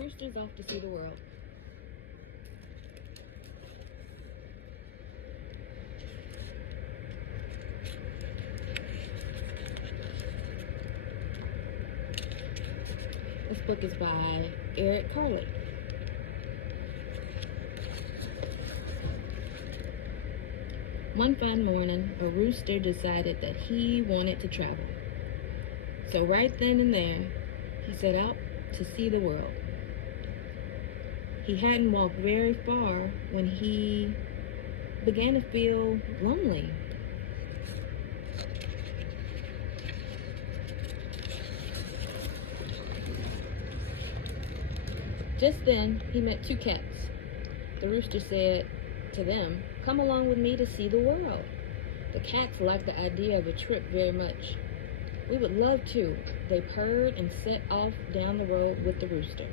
Rooster's off to see the world. This book is by Carie. One fine morning, a rooster decided that he wanted to travel. So right then and there, he set out to see the world. He hadn't walked very far when he began to feel lonely. Just then, he met two cats. The rooster said to them, "Come along with me to see the world." The cats liked the idea of a trip very much. "We would love to," they purred and set off down the road with the rooster.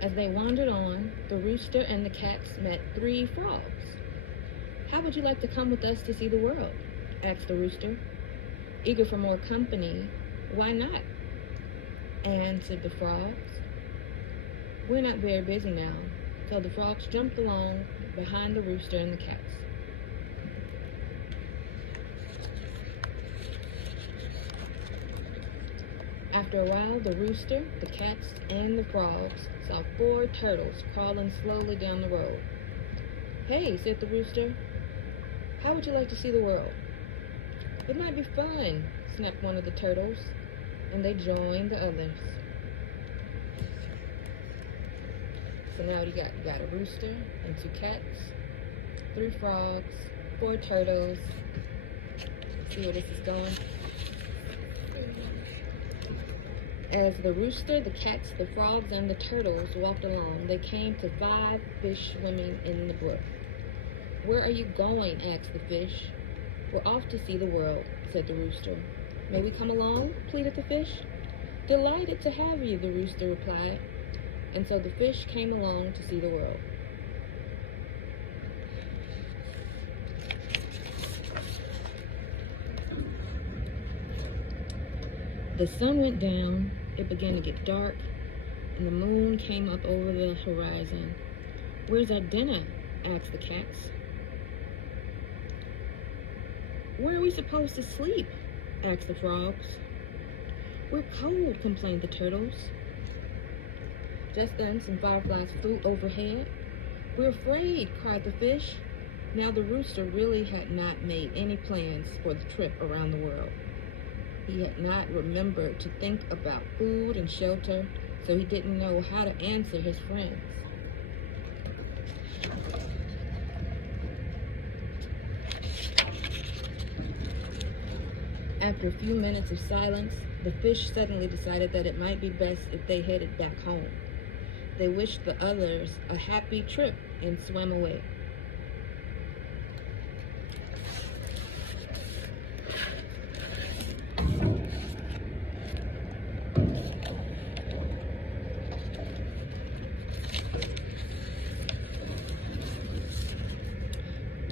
As they wandered on, the rooster and the cats met three frogs. "How would you like to come with us to see the world?" asked the rooster. Eager for more company, "Why not?" answered the frogs. "We're not very busy now." So the frogs jumped along behind the rooster and the cats. After a while, the rooster, the cats, and the frogs saw 4 turtles crawling slowly down the road. "Hey," said the rooster, "how would you like to see the world?" "It might be fun," snapped one of the turtles, and they joined the others. So now you got a rooster and 2 cats, 3 frogs, 4 turtles. See where this is going? As the rooster, the cats, the frogs, and the turtles walked along, they came to 5 fish swimming in the brook. "Where are you going?" asked the fish. "We're off to see the world," said the rooster. "May we come along?" pleaded the fish. "Delighted to have you," the rooster replied. And so the fish came along to see the world. The sun went down, it began to get dark, and the moon came up over the horizon. "Where's our dinner?" asked the cats. "Where are we supposed to sleep?" asked the frogs. "We're cold," complained the turtles. Just then, some fireflies flew overhead. "We're afraid," cried the fish. Now the rooster really had not made any plans for the trip around the world. He had not remembered to think about food and shelter, so he didn't know how to answer his friends. After a few minutes of silence, the fish suddenly decided that it might be best if they headed back home. They wished the others a happy trip and swam away.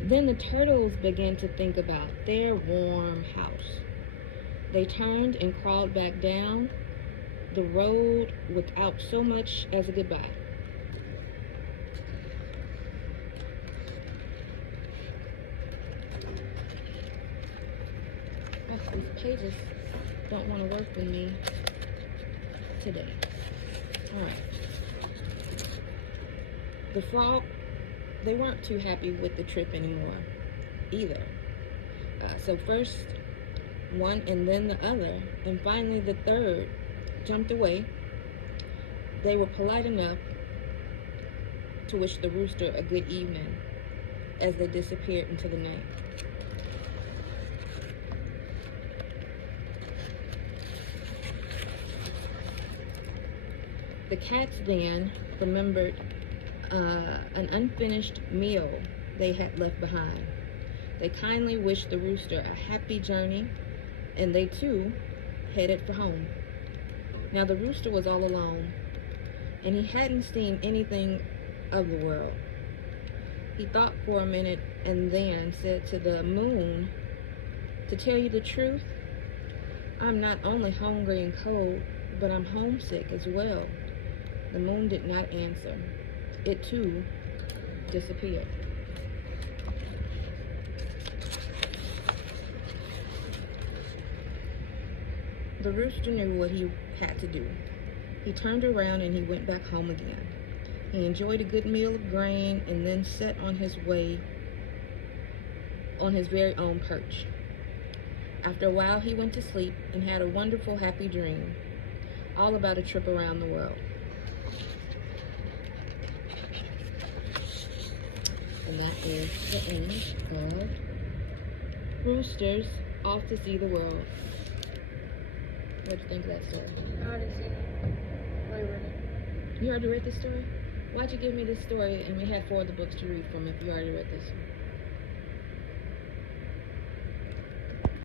Then the turtles began to think about their warm house. They turned and crawled back down the road without so much as a goodbye. Oh, these pages don't want to work with me today. All right. The frog, they weren't too happy with the trip anymore either. So first one and then the other, and finally the third jumped away. They were polite enough to wish the rooster a good evening as they disappeared into the night. The cats then remembered an unfinished meal they had left behind. They kindly wished the rooster a happy journey, and they too headed for home. Now the rooster was all alone, and he hadn't seen anything of the world. He thought for a minute and then said to the moon, "To tell you the truth, I'm not only hungry and cold, but I'm homesick as well." The moon did not answer. It too disappeared. The rooster knew what he had to do. He turned around and he went back home again. He enjoyed a good meal of grain and then set on his way on his very own perch. After a while, he went to sleep and had a wonderful, happy dream, all about a trip around the world. And that is the end of Roosters Off to See the World. What do you think of that story? I already seen it. I read it. You already read this story? Why'd you give me this story and we had 4 other books to read from if you already read this one?